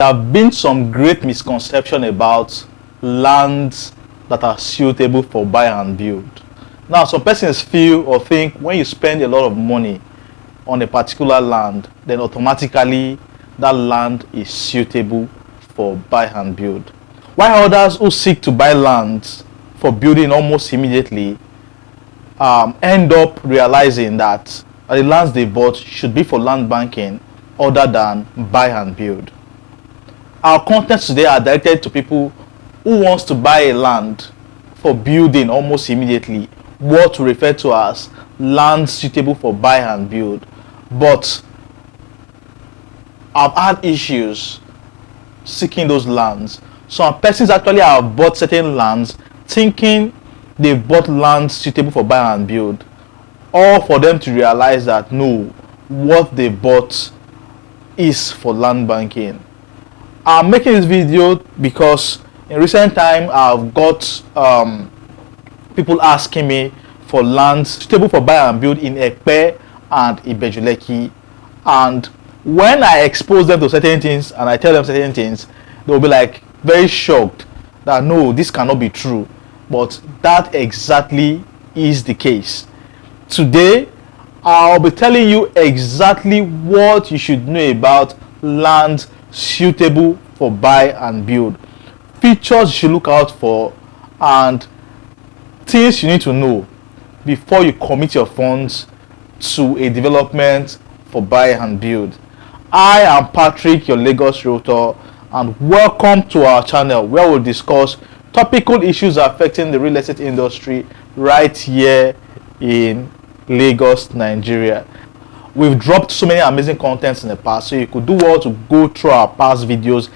There have been some great misconception about lands that are suitable for buy and build. Now, some persons feel or think when you spend a lot of money on a particular land, then automatically that land is suitable for buy and build. While others who seek to buy lands for building almost immediately end up realizing that the lands they bought should be for land banking other than buy and build. Our contents today are directed to people who wants to buy a land for building almost immediately, what we refer to as land suitable for buy and build, but I've had issues seeking those lands. Some persons actually have bought certain lands thinking they've bought land suitable for buy and build, or for them to realize that no, what they bought is for land banking. I'm making this video because in recent time I've got people asking me for lands suitable for buy and build in Epe and Ibeju-Lekki, and when I expose them to certain things and I tell them certain things, they'll be like very shocked that no, this cannot be true, but that exactly is the case. Today I'll be telling you exactly what you should know about lands suitable for buy and build, features you should look out for, and things you need to know before you commit your funds to a development for buy and build. I am Patrick, your Lagos realtor, and welcome to our channel where we'll discuss topical issues affecting the real estate industry right here in Lagos, Nigeria. We've dropped so many amazing contents in the past, so you could do well to go through our past videos.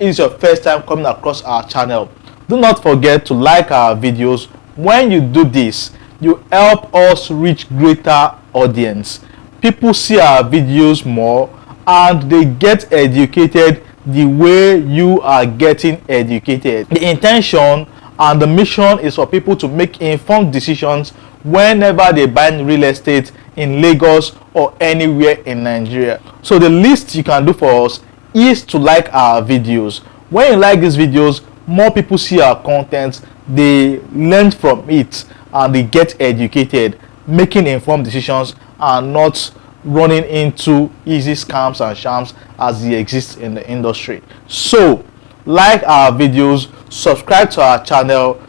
If it's your first time coming across our channel, do not forget to like our videos. When you do this, you help us reach greater audience. People see our videos more and they get educated the way you are getting educated. The intention and the mission is for people to make informed decisions whenever they buy real estate in Lagos or anywhere in Nigeria. So the least you can do for us is to like our videos. When you like these videos, more people see our content, they learn from it and they get educated, making informed decisions and not running into easy scams and shams as they exist in the industry. So like our videos, subscribe to our channel,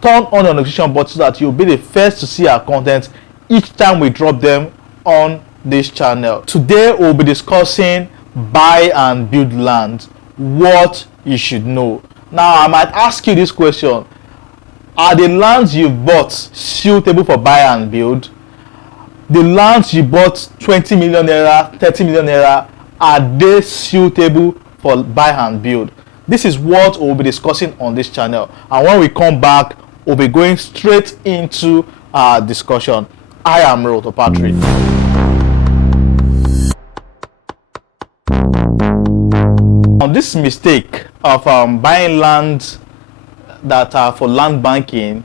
turn on the notification button so that you'll be the first to see our content each time we drop them on this channel. Today we'll be discussing buy and build land, what you should know. Now I might ask you this question: are the lands you bought suitable for buy and build? The lands you bought 20 million naira, 30 million naira, are they suitable for buy and build? This is what we'll be discussing on this channel, and when we come back we'll be going straight into our discussion. I am Realtor Patrick. On this mistake of buying land that are for land banking,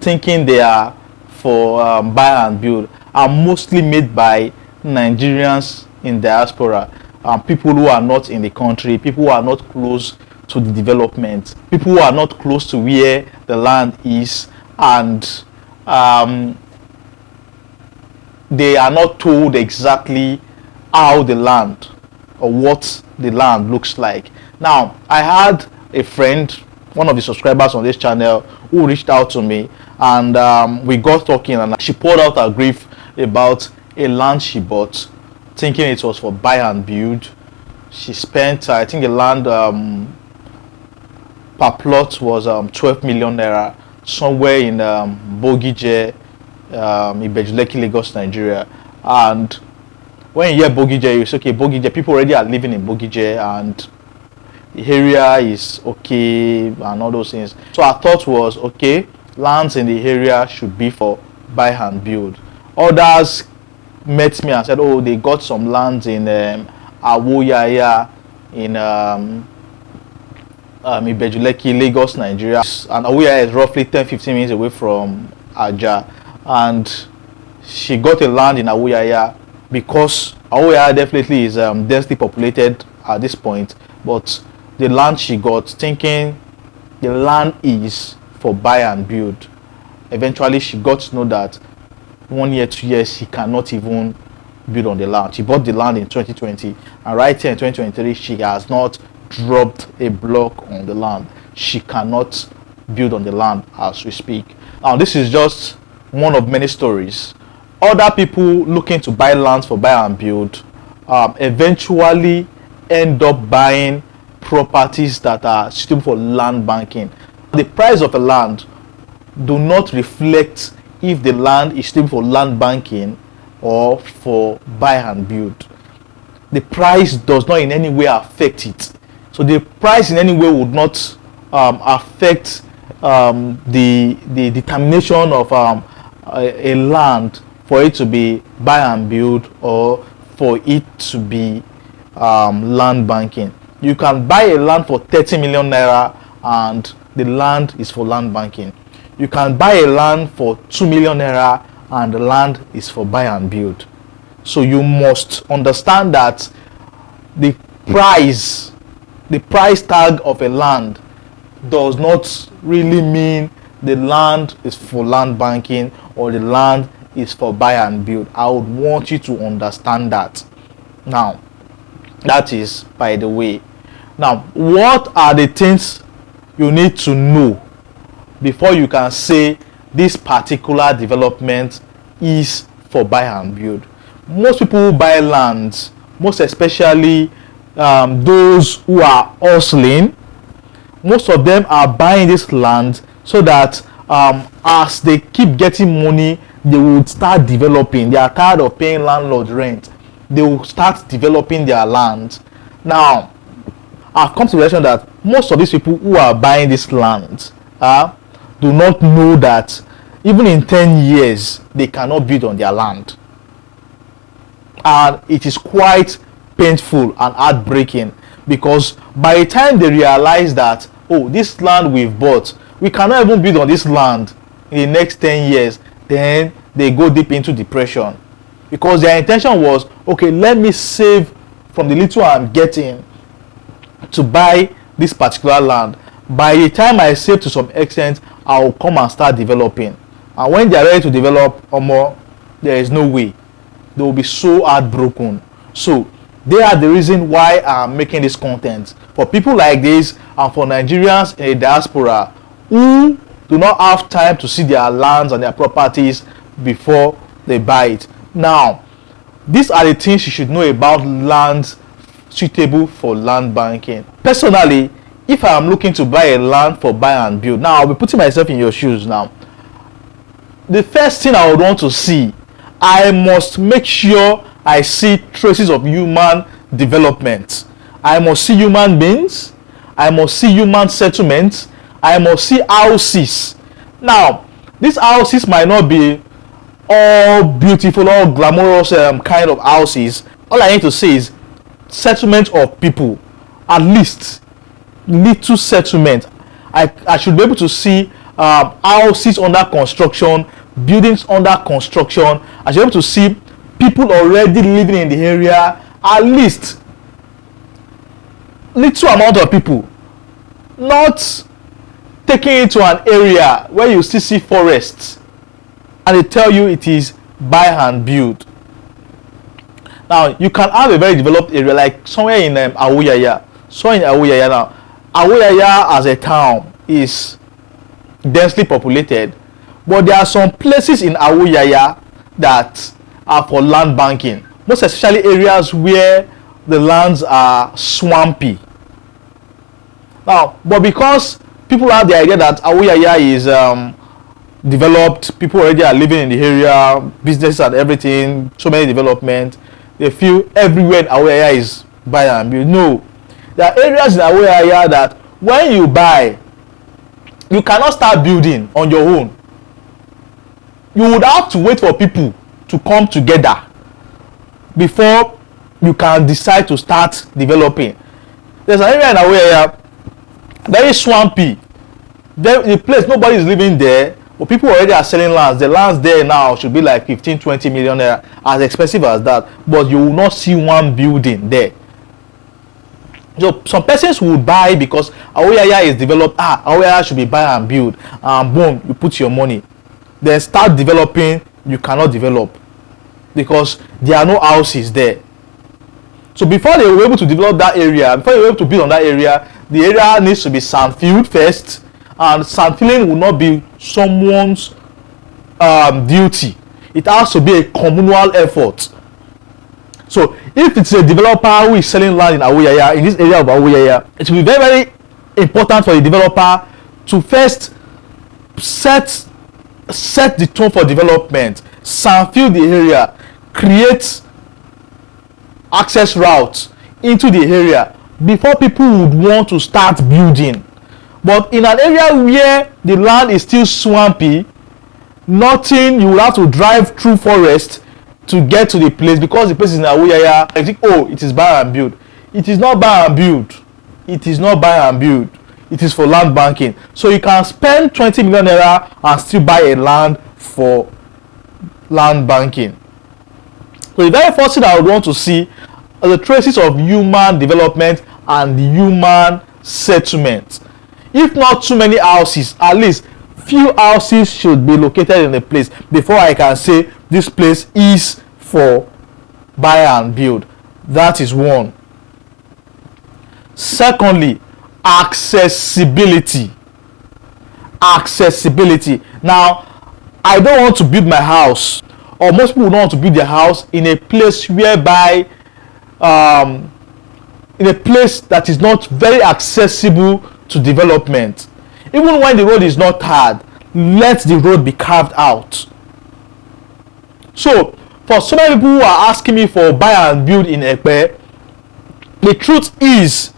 thinking they are for buy and build, are mostly made by Nigerians in diaspora, people who are not in the country, people who are not close to the development, people who are not close to where the land is, and they are not told exactly how the land or what the land looks like. Now, I had a friend, one of the subscribers on this channel, who reached out to me, and we got talking, and she poured out her grief about a land she bought thinking it was for buy and build. She spent, I think the land per plot was 12 million naira somewhere in Bogije, Ibeju-Lekki, Lagos, Nigeria. And when you hear Bogije, you say, okay, Bogije, people already are living in Bogije and the area is okay and all those things. So our thought was, okay, lands in the area should be for buy and build. Others met me and said, oh, they got some lands in Awoyaya in Ibeju-Lekki, Lagos, Nigeria. And Awoyaya is roughly 10-15 minutes away from Aja. And she got a land in Awoyaya because Awoyaya definitely is densely populated at this point, but the land she got, thinking the land is for buy and build. Eventually, she got to know that 1 year, 2 years, she cannot even build on the land. She bought the land in 2020, and right here in 2023, she has not dropped a block on the land. She cannot build on the land as we speak. Now, this is just one of many stories. Other people looking to buy lands for buy and build eventually end up buying properties that are suitable for land banking. The price of a land do not reflect if the land is suitable for land banking or for buy and build. The price does not in any way affect it. So the price in any way would not affect the determination of a land for it to be buy and build or for it to be land banking. You can buy a land for 30 million naira and the land is for land banking. You can buy a land for 2 million naira and the land is for buy and build. So you must understand that the price tag of a land does not really mean the land is for land banking or the land is for buy and build. I would want you to understand that. Now, that is by the way. Now, what are the things you need to know before you can say this particular development is for buy and build? Most people who buy lands, most especially those who are hustling, most of them are buying this land so that as they keep getting money, they will start developing. They are tired of paying landlord rent. They will start developing their land. Now, I've come to the realization that most of these people who are buying this land do not know that even in 10 years, they cannot build on their land. And it is quite painful and heartbreaking, because by the time they realize that, oh, this land we've bought, we cannot even build on this land in the next 10 years, then they go deep into depression. Because their intention was, okay, let me save from the little I'm getting to buy this particular land. By the time I save to some extent, I will come and start developing. And when they are ready to develop or more, there is no way. They will be so heartbroken. So they are the reason why I'm making this content. For people like this and for Nigerians in the diaspora who do not have time to see their lands and their properties before they buy it. Now, these are the things you should know about lands suitable for land banking. Personally, if I am looking to buy a land for buy and build, now I'll be putting myself in your shoes now. The first thing I would want to see, I must make sure I see traces of human development. I must see human beings. I must see human settlements. I must see houses. Now, these houses might not be all beautiful, all glamorous kind of houses. All I need to see is settlement of people, at least little settlement. I should be able to see houses under construction, buildings under construction. I should be able to see people already living in the area, at least little amount of people, not taking it to an area where you still see forests and they tell you it is buy and build. Now, you can have a very developed area like somewhere in Awuyaya. So in Awuyaya now, Awuyaya as a town is densely populated, but there are some places in Awuyaya that are for land banking, most especially areas where the lands are swampy. Now, but because people have the idea that Awuyaya is developed, people already are living in the area, businesses and everything, so many development, they feel everywhere in Awuyaya is buy and build. No, there are areas in Awuyaya that when you buy, you cannot start building on your own. You would have to wait for people to come together before you can decide to start developing. There's an area in Awuyaya, very swampy. The place, nobody is living there, but people already are selling lands. The lands there now should be like 15-20 million naira, as expensive as that, but you will not see one building there. So some persons will buy because Awoyaya is developed. Awoyaya should be buy and build, and boom, you put your money. Then start developing, you cannot develop because there are no houses there. So before they were able to develop that area, before they were able to build on that area, the area needs to be sand filled first, and sand filling will not be someone's duty. It has to be a communal effort. So if it's a developer who is selling land in Awoyaya, in this area of Awoyaya, it will be very, very important for the developer to first set the tone for development, sand fill the area, create access routes into the area before people would want to start building. But in an area where the land is still swampy, nothing, you will have to drive through forest to get to the place because the place is in Awoyaya. I think, oh, it is buy and build. It is not buy and build. It is not buy and build. It is for land banking. So you can spend 20 million naira and still buy a land for land banking. So the very first thing I would want to see are the traces of human development and human settlement. If not too many houses, at least few houses should be located in a place before I can say this place is for buy and build. That is one. Secondly, accessibility. Accessibility. Now, I don't want to build my house, or most people don't want to build their house in a place whereby in a place that is not very accessible to development. Even when the road is not hard, let the road be carved out. So for so many people who are asking me for buy and build in Epe, the truth is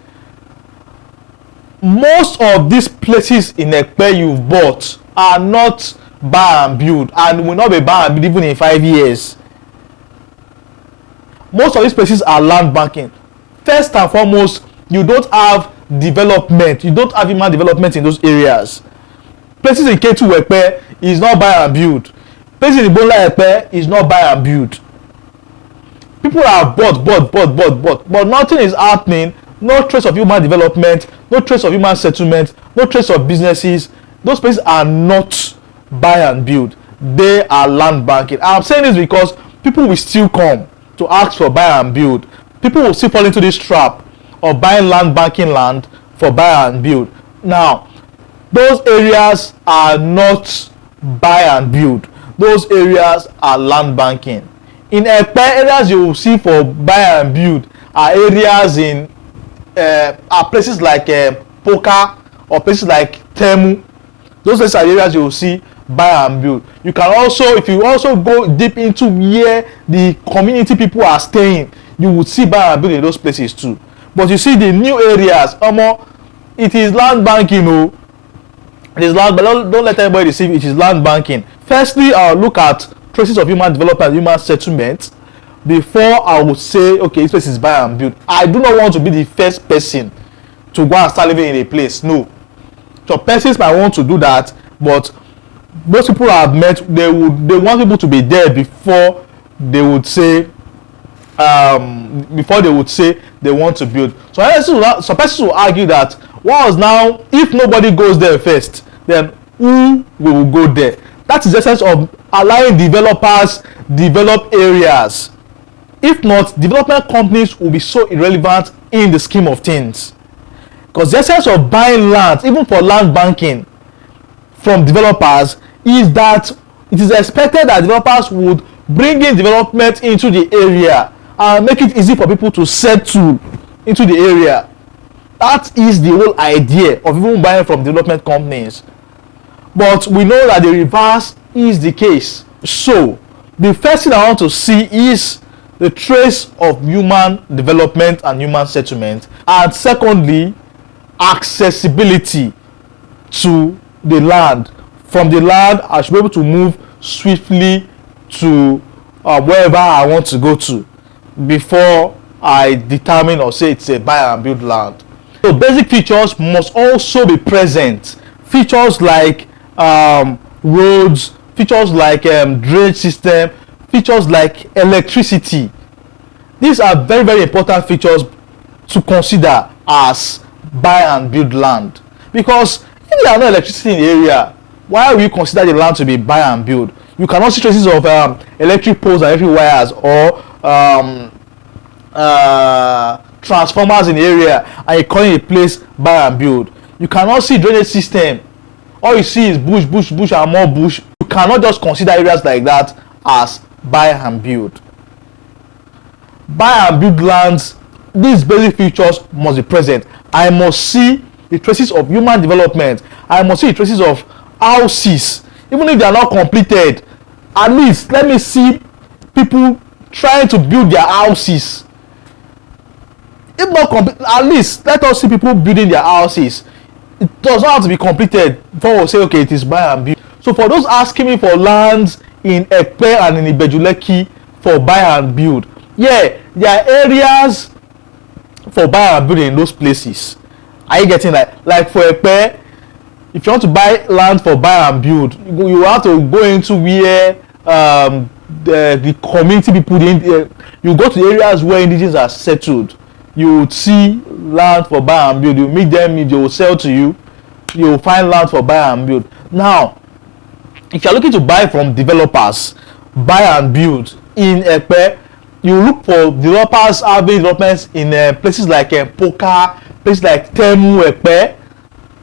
most of these places in Epe you've bought are not buy and build, and will not be buy and build even in 5 years. Most of these places are land banking. First and foremost, you don't have development, you don't have human development in those areas. Places in Ketu Epe is not buy and build. Places in Bola Epe is not buy and build. People are bought, but nothing is happening. No trace of human development, no trace of human settlement, no trace of businesses. Those places are not buy and build. They are land banking. I'm saying this because people will still come to ask for buy and build. People will still fall into this trap of buying land banking land for buy and build. Now, those areas are not buy and build. Those areas are land banking. In Epe, areas you will see for buy and build are areas in are places like Poka or places like Temu. Those places are areas you will see buy and build. You can also, if you also go deep into where the community people are staying, you would see buy and build in those places too. But you see the new areas, it is land banking. Oh, it is land, but don't let anybody deceive you. It is land banking. Firstly, I'll look at traces of human development, human settlement, before I would say, okay, this place is buy and build. I do not want to be the first person to go and start living in a place. No. So persons might want to do that, but most people I've met, they want people to be there before they would say they want to build. So some persons will argue that, well, now if nobody goes there first, then who will go there? That is the essence of allowing developers develop areas. If not, development companies will be so irrelevant in the scheme of things. Because the essence of buying land, even for land banking from developers, is that it is expected that developers would bring in development into the area and make it easy for people to settle into the area. That is the whole idea of even buying from development companies. But we know that the reverse is the case. So the first thing I want to see is the trace of human development and human settlement, and secondly, accessibility to the land. From the land, I should be able to move swiftly to wherever I want to go to before I determine or say it's a buy and build land. So basic features must also be present. Features like roads, features like drainage system, features like electricity. These are very, very important features to consider as buy and build land. Because if there are no electricity in the area, why will you consider the land to be buy and build? You cannot see traces of electric poles and electric wires or transformers in the area, and you're calling a place buy and build. You cannot see drainage system. All you see is bush, bush, bush, and more bush. You cannot just consider areas like that as buy and build. Buy and build lands, these basic features must be present. I must see the traces of human development. I must see the traces of houses, even if they are not completed. At least let me see people trying to build their houses. If not complete, at least let us see people building their houses. It does not have to be completed before we say, okay, it is buy and build. So for those asking me for lands in Epe and in Ibeju-Lekki for buy and build, yeah, there are areas for buy and build in those places. Are you getting that? Like for Epe, if you want to buy land for buy and build, you have to go into where the community people, you go to areas where indigenous are settled. You would see land for buy and build. You meet them, they will sell to you. You will find land for buy and build. Now, if you are looking to buy from developers, buy and build in Epe, you look for developers having developments in places like Poka, places like Temu, Epe.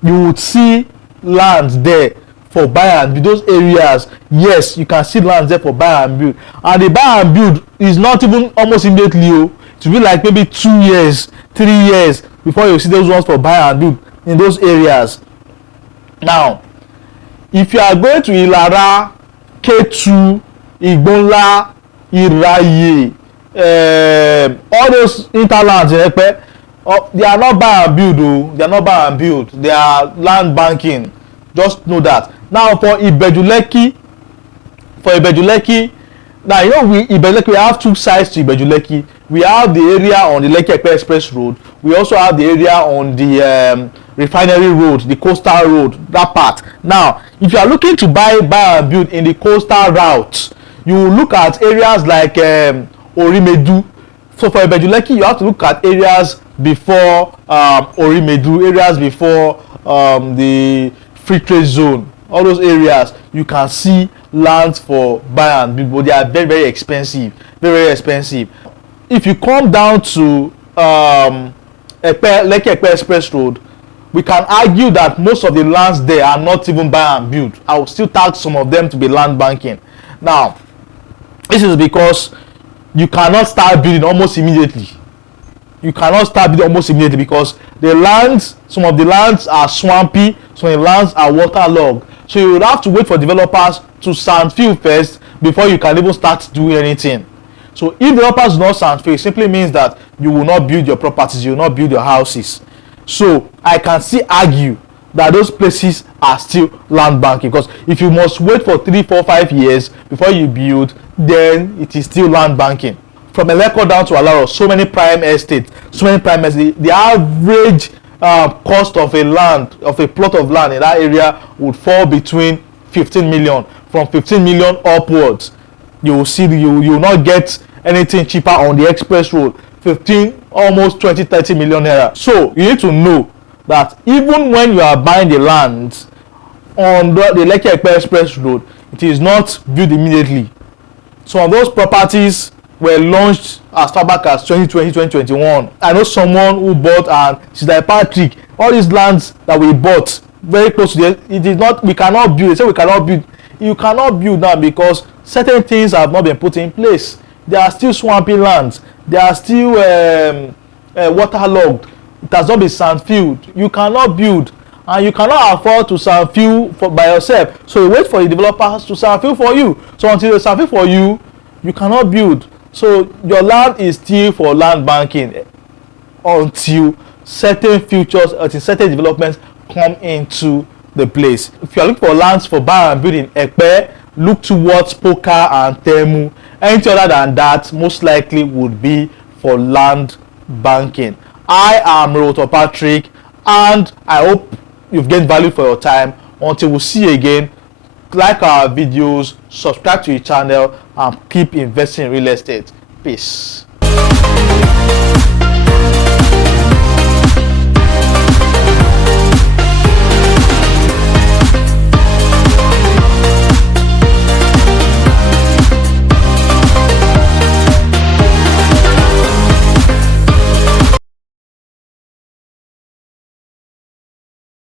You would see lands there for buy and build. Those areas, yes, you can see lands there for buy and build. And the buy and build is not even almost immediately. It will be like maybe 2 years, 3 years before you see those ones for buy and build in those areas. Now, if you are going to Ilara, K2, Igbonla, Iraye, all those interlands in Epe, they are not buy and build, though. They are not buy and build. They are land banking. Just know that. Now for Ibeju-Lekki, now you know Ibeju-Lekki, we have two sides to Ibeju-Lekki. We have the area on the Lekki Epe Express Road. We also have the area on the Refinery Road, the coastal road, that part. Now, if you are looking to buy and build in the coastal route, you will look at areas like Orimedu. So for Ibeju-Lekki, you have to look at areas before Orimedu, areas before the free trade zone. All those areas, you can see lands for buy and build, but they are very, very expensive. Very, very expensive. If you come down to Lekki Epe Express Road, we can argue that most of the lands there are not even buy and build. I will still tag some of them to be land banking. Now, this is because you cannot start building almost immediately. You cannot start building almost immediately because the lands, some of the lands are swampy, some of the lands are waterlogged. So you would have to wait for developers to sand fill first before you can even start doing anything. So if developers do not sand fill, it simply means that you will not build your properties, you will not build your houses. So I can still argue that those places are still land banking, because if you must wait for 3, 4, 5 years before you build, then it is still land banking. From Eleko down to Alaro, so many prime estates, the average cost of a plot of land in that area would fall between 15 million. From 15 million upwards, you will see you will not get anything cheaper on the express road. 15, almost 20, 30 million naira. So you need to know that even when you are buying the land on the Lekki Epe Express Road, it is not built immediately. Some of those properties were launched as far back as 2020, 2021. I know someone who bought, and she's like, Patrick, all these lands that we bought very close to the, it is not, we cannot build. They say we cannot build. You cannot build now because certain things have not been put in place. There are still swampy lands. They are still waterlogged. It has not been sand filled. You cannot build, and you cannot afford to sand fill by yourself. So you wait for the developers to sand fill for you. So until they sand fill for you, you cannot build. So your land is still for land banking until certain features, until certain developments come into the place. If you are looking for lands for buy and build in Epe, look towards Poka and Temu. Anything other than that most likely would be for land banking. I am Roto Patrick, and I hope you've gained value for your time. Until we see you again, like our videos, subscribe to the channel, and keep investing in real estate. Peace.